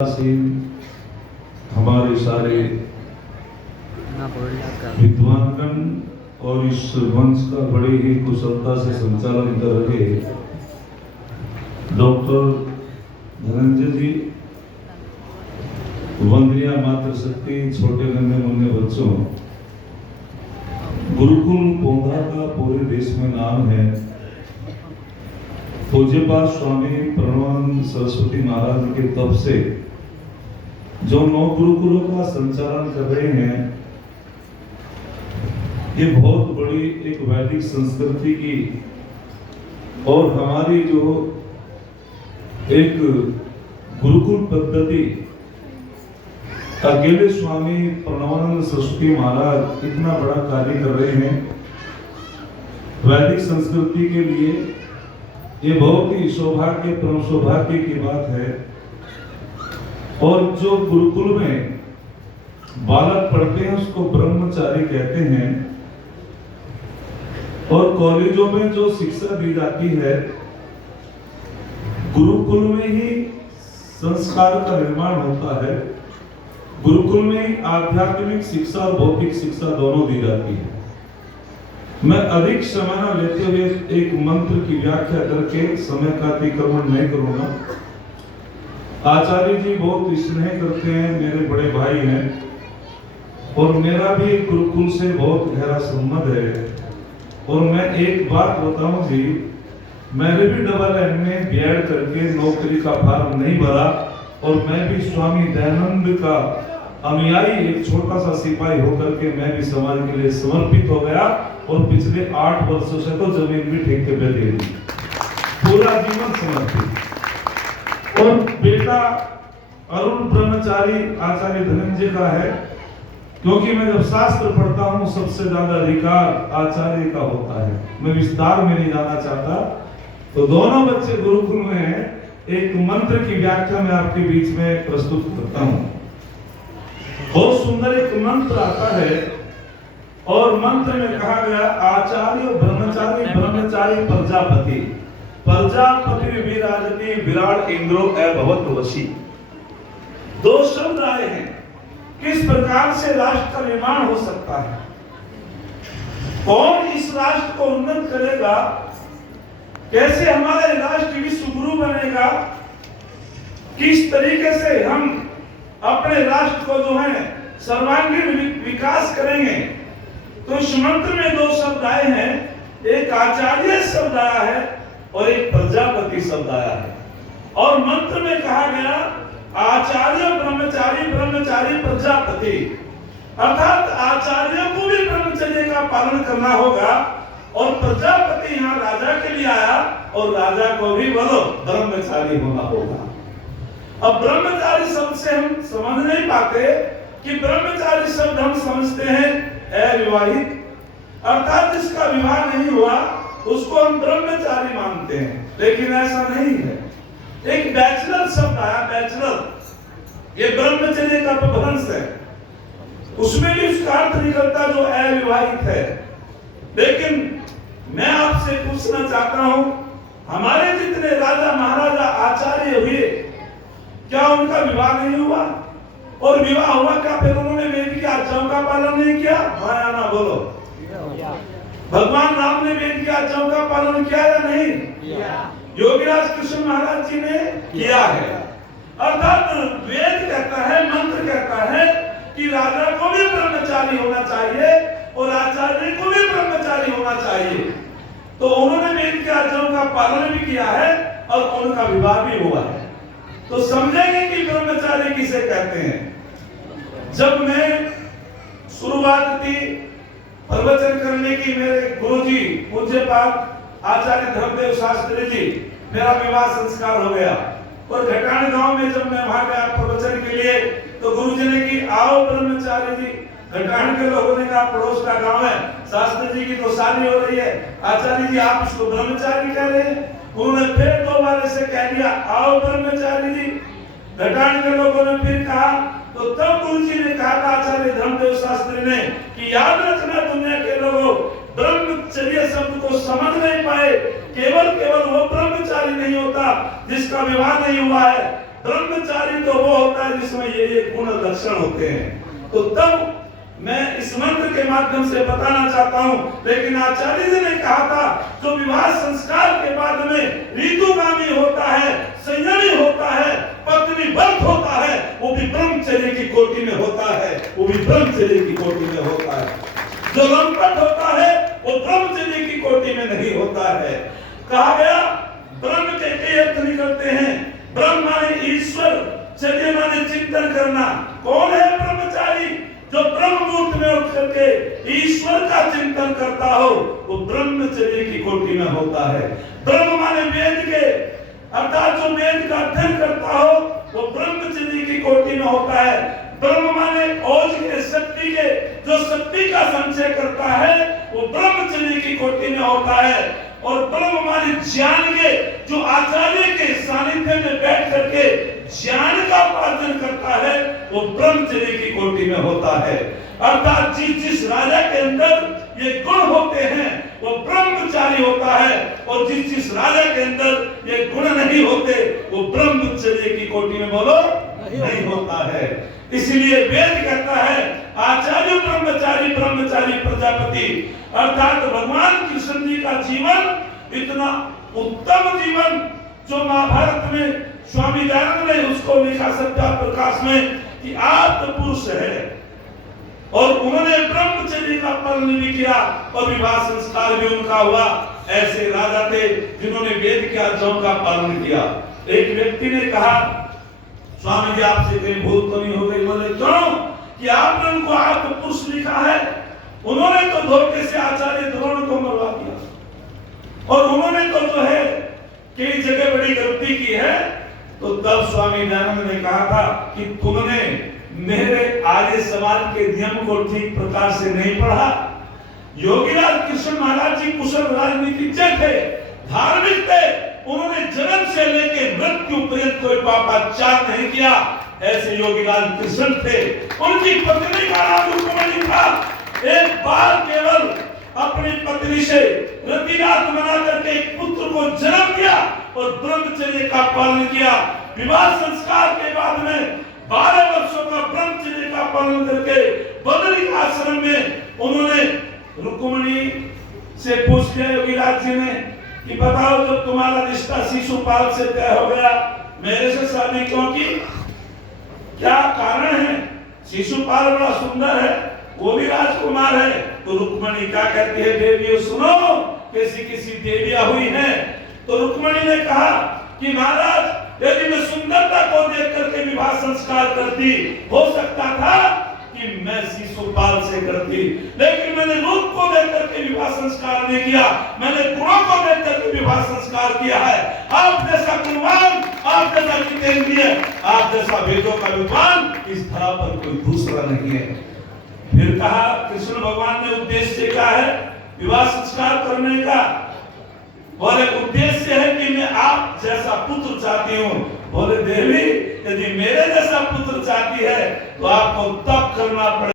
से हमारे सारे विद्वानगण और इस वंश का बड़े ही कुशलता से संचालन कर रहे डॉक्टर धनंजय जी, वंदनीय मातृशक्ति, छोटे नन्हे मुन्ने बच्चों, गुरुकुल पौधा का पूरे देश में नाम है। पूज्यपाद स्वामी प्रणवानंद सरस्वती महाराज के तप से जो 9 गुरुकुलों का संचालन कर रहे हैं, ये बहुत बड़ी एक वैदिक संस्कृति की और हमारी जो एक गुरुकुल पद्धति अकेले स्वामी प्रणवानंद सरस्वती महाराज इतना बड़ा कार्य कर रहे हैं वैदिक संस्कृति के लिए। ये बहुत ही सौभाग्य, परम सौभाग्य की बात है। और जो गुरुकुल में बालक पढ़ते हैं उसको ब्रह्मचारी कहते हैं, और कॉलेजों में जो शिक्षा दी जाती है गुरुकुल में ही संस्कार का निर्माण होता है। गुरुकुल में आध्यात्मिक शिक्षा और भौतिक शिक्षा दोनों दी जाती है। मैं अधिक समय न लेते हुए एक मंत्र की व्याख्या करके समय का अतिक्रमण नहीं करूंगा। आचार्य जी बहुत स्नेह करते हैं, मेरे बड़े भाई हैं, और मेरा भी गुरुकुल से बहुत गहरा संबंध है। और मैं एक बात बताऊं जी, मैंने भी AA में बीएड करके नौकरी का फॉर्म नहीं भरा, और मैं भी स्वामी दयानंद का अनुयायी, एक छोटा सा सिपाही होकर के मैं भी समाज के लिए समर्पित हो गया, और पिछले 8 वर्षों से तो जमीन भी ठेके पे दे दी, पूरा जीवन समर्पित। और बेटा अरुण ब्रह्मचारी आचार्य धनंजय का है, क्योंकि मैं जब शास्त्र पढ़ता हूँ सबसे ज्यादा अधिकार आचार्य का होता है। मैं विस्तार में नहीं जाना चाहता। तो दोनों बच्चे गुरुकुल में हैं। एक मंत्र की व्याख्या मैं आपके बीच में प्रस्तुत करता हूँ। बहुत सुंदर एक मंत्र आता है, और मंत्र में कहा गया आचार्य ब्रह्मचारी ब्रह्मचारी प्रजापति, प्रजापति विराजति विराट इंद्रो अभवत वशी। 2 शब्द आए हैं। किस प्रकार से राष्ट्र का निर्माण हो सकता है, कौन इस राष्ट्र को उन्नत करेगा, कैसे हमारे राष्ट्र विश्व गुरु बनेगा, किस तरीके से हम अपने राष्ट्र को जो है सर्वांगीण विकास करेंगे। तो इस मंत्र में 2 शब्द आए हैं, एक आचार्य शब्द आया है और एक प्रजापति शब्द आया है। और मंत्र में कहा गया आचार्य ब्रह्मचारी ब्रह्मचारी प्रजापति, अर्थात आचार्य को भी ब्रह्मचर्य का पालन करना होगा, और प्रजापति यहाँ राजा के लिए आया, और राजा को भी बोलो ब्रह्मचारी होना होगा। अब ब्रह्मचारी शब्द से हम समझ नहीं पाते कि ब्रह्मचारी शब्द हम समझते हैं अविवाहित, अर्थात जिसका विवाह नहीं हुआ उसको हम ब्रह्मचारी मानते हैं, लेकिन ऐसा नहीं है। एक बैचलर शब्द आया, बैचलर, ये ब्रह्मचर्य का अपभ्रंश है। उसमें भी उसका अर्थ निकलता जो अविवाहित है। लेकिन मैं आपसे पूछना चाहता हूं, हमारे जितने राजा महाराजा आचार्य हुए, क्या उनका विवाह नहीं हुआ? और विवाह हुआ क्या फिर उन्होंने वेद की आज्ञाओं का पालन नहीं किया? हाँ ना बोलो। भगवान राम ने वेद की आज्ञाओं का पालन किया या नहीं? योगीराज कृष्ण महाराज जी ने किया है। अर्थात वेद कहता है, मंत्र कहता है कि राजा को भी ब्रह्मचारी होना चाहिए और आचार्य को भी ब्रह्मचारी होना चाहिए। तो उन्होंने वेद की आज्ञाओं का पालन भी किया है और उनका विवाह भी हुआ है। तो समझेंगे कि ब्रह्मचारी किसे कहते हैं। जब मैं शुरुआत की प्रवचन करने की, मेरे गुरुजी पूज्यपाद आचार्य धर्मदेव शास्त्री जी, मेरा विवाह संस्कार हो गया, और घटान गांव में जब मैं वहां गया प्रवचन के लिए, तो गुरुजी ने कि आओ ब्रह्मचारी जी। घटान के लोगों ने कहा पड़ोस का गांव है, शास्त्री जी की तो शादी हो रही है, आचार्य जी आप इसको ब्रह्मचारी कह रहे हैं। उन्होंने फिर 2 बार ऐसे कह दिया आओ ब्रह्मचारी जी। घटान के लोगों ने फिर कहा, तो तब गुरुजी ने कहा था आचार्य धर्मदेव शास्त्री ने कि याद रखना दुनिया के लोगों, ब्रह्मचर्य शब्द को समझ नहीं पाए, केवल वो ब्रह्मचारी नहीं होता जिसका विवाह नहीं हुआ है। ब्रह्मचारी तो वो होता है जिसमें ये गुण लक्षण होते हैं। तो तब मैं इस मंत्र के माध्यम से बताना चाहता हूं, लेकिन आचार्य जी ने कहा था जो विवाह संस्कार के बाद में ऋतुगामी होता है, संयमी होता है, पत्नी व्रत होता है, वो भी ब्रह्मचर्य की कोटि में होता है, वो भी ब्रह्मचर्य की कोटि में होता है। जो लंपट होता है वो ब्रह्मचर्य की कोटि में नहीं होता है। कहा गया ब्रह्म के कई अर्थ निकलते हैं। ब्रह्म माने ईश्वर, चर्य माने चिंतन करना। कौन है ब्रह्मचारी? जो ब्रह्म मुहूर्त में उठ करके ईश्वर का चिंतन करता हो, वो ब्रह्मचर्य की कोटि में होता है। ब्रह्म माने वेद के, अर्थात जो वेद का अध्ययन करता हो वो ब्रह्मचर्य की कोटि में होता है। ब्रह्म माने ओज के, शक्ति के, जो शक्ति का संचय करता है वो ब्रह्मचर्य की कोटि में होता है। और ब्रह्म माने ज्ञान के, जो आचार्य के सानिध्य में बैठ करके ज्ञान का उपार्जन करता है वो ब्रह्मचर्य की कोटि में होता है। अर्थात जिस राजा के अंदर ये गुण होते हैं वो ब्रह्मचारी होता है, और जिस राजा के अंदर ये गुण नहीं होते वो ब्रह्मचर्य की कोटि में बोलो नहीं होता है। इसलिए वेद कहता है आचार्य ब्रह्मचारी, ब्रह्मचारी प्रजापति। अर्थात भगवान कृष्ण जी का जीवन इतना उत्तम जीवन जो महाभारत में स्वामी दयानंद ने उसको लिखा सत्या प्रकाश में कि आप तो पुरुष है, और उन्होंने ब्रह्मचर्य का पालन भी किया और विवाह संस्कार भी उनका हुआ। ऐसे राजा थे जिन्होंने वेद के आज्ञाओं का पालन किया। एक व्यक्ति ने कहा स्वामी जी आपसे कहीं भूल तो नहीं हो गई? बोले क्यों? कि आपने उनको आप पुरुष लिखा है। उन्होंने तो धोखे से आचार्य द्रोण को मरवा दिया, और उन्होंने तो जो है कई जगह बड़ी गलती की है। तो तब स्वामी दयानंद ने कहा था कि तुमने मेरे आर्य समाज के नियम को ठीक प्रकार से नहीं पढ़ा। योगीराज कृष्ण महाराज जी कुशल राजनीतिज्ञ थे, धार्मिक थे। उन्होंने जन्म से लेकर मृत्यु पर्यंत कोई पापाचार नहीं किया। ऐसे योगीराज कृष्ण थे। उनकी पत्नी का नाम रुक्मिणी था। एक बार केवल अपनी पत्नी से रतिरात मना करके एक पुत्र को जन्म दिया और ब्रह्मचर्य का पालन किया। विवाह संस्कार के बाद में 12 वर्षों का ब्रह्मचर्य का पालन करके बदरी आश्रम में उन्होंने रुक्मिणी से पूछ लिया योगीराज जी ने कि बताओ जब तुम्हारा रिश्ता शिशुपाल से तय हो गया, मेरे से शादी क्यों की? क्या कारण है? शिशुपाल बड़ा सुंदर है, वो भी राजकुमार है। तो रुक्मिणी क्या कहती है? देवियों सुनो, कैसी किसी देवियां हुई हैं। तो रुक्मिणी ने कहा कि महाराज यदि मैं सुंदरता को देख करके विवाह संस्कार करती, हो सकता था कि मैं शिशुपाल से करती, लेकिन मैंने रूप को देख करके विवाह संस्कार नहीं किया, मैंने गुणों को देख करके विवाह संस्कार किया है। आप जैसा गुणवान, आप जैसा जितेंद्रिय, आप जैसा वेदों का विद्वान इस धरा पर कोई दूसरा नहीं है। फिर कहा कृष्ण भगवान ने उद्देश्य क्या है विवाह संस्कार करने का? बोले उद्देश्य है कि मैं आप जैसा पुत्र चाहती हूँ। बोले देवी यदि मेरे जैसा पुत्र चाहती है तो आपको तप करना पड़ेगा।